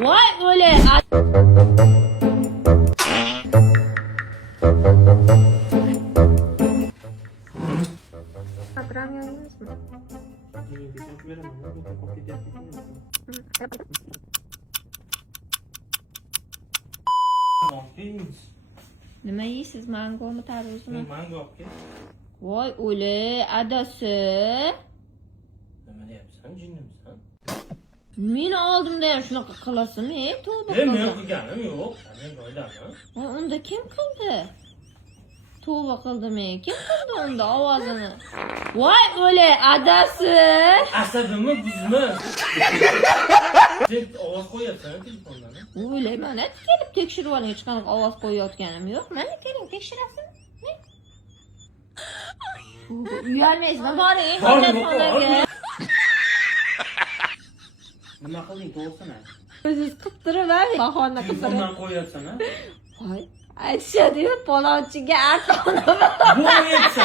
Voy o'le. Program yo'qmi? Nima yeysiz? Mangomi, tarvuzmi? Mango olib kel. Voy o'le, adasi. Nima deyapsan, jinnimisan? Meni oldimda ham shunaqa qilasizmi? Tavba Men qildim. qilganim yo'q. Men qo'ydaman. Unda kim qildi? Tavba qildim. Kim qildi unda ovozini? Voy o'le, adasi. Asabimni buzma. Sen ovoz qo'yapsan telefondan. O'le, mana kelib tekshirib oling, hech qanaqa ovoz qo'yayotganim yo'q. Mana keling tekshirasizmi? Uyalmaysizmi? Boring, xonaga. Nima qilding, to'g'risini ayt. O'zingiz qilib turib, bahona qilib turib. Telefondan qo'yapsan, ha? Voy, aytishadi-yu, palonchiga artona. Bu aytsa